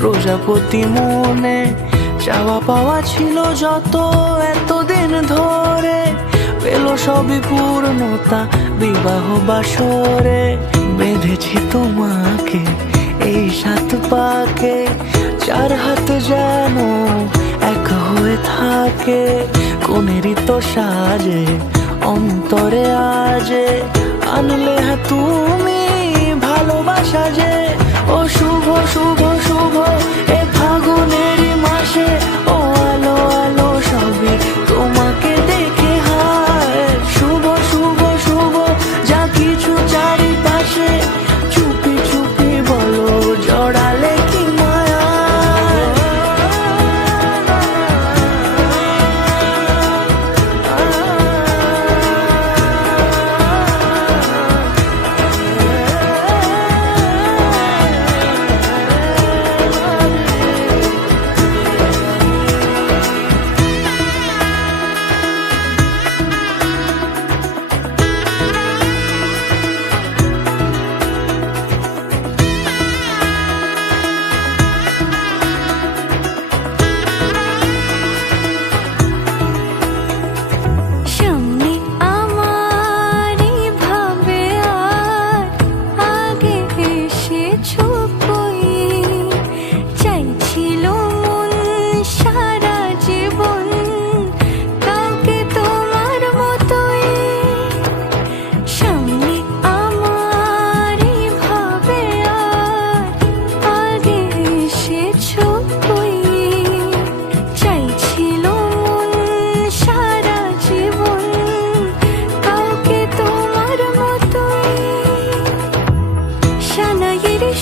প্রজাপতি মনে চাওয়া পাওয়া ছিল যত এতদিন ধরে, পেল সবই পূর্ণতা বিবাহ বাসরে। বেঁধেছি তোমাকে এই 7 পাকে, 4 হাত যেন এক হয়ে থাকে। কোনেরই তো সাজে অন্তরে আজে, আনলে হ্যাঁ তুমি ভালোবাসা যে। ও শুভ শুভ শুভ এ ফাগুনেরই মাসে, ও আলো আলো সবই তোমাকে দেখে হায়। শুভ শুভ শুভ যা কিছু চারিপাশে, চুপি চুপি বলো জড়ালে কি মায়া।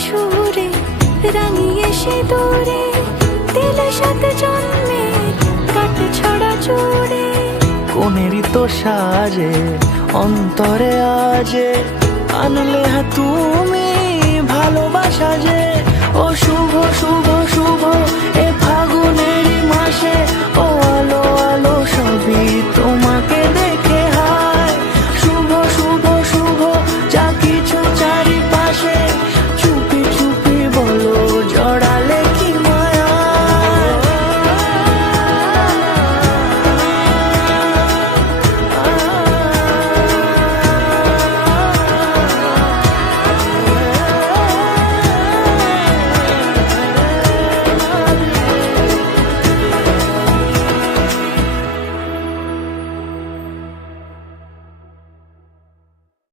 সুরে রাঙিয়ে সে দূরে দিল 7 জন্মের কাট ছড়া জুড়ে। কোনেরই তো সাজে অন্তরে আজে, আনলে হ্যাঁ তুমি ভালোবাসা যে। ও শুভ শুভ শুভ এ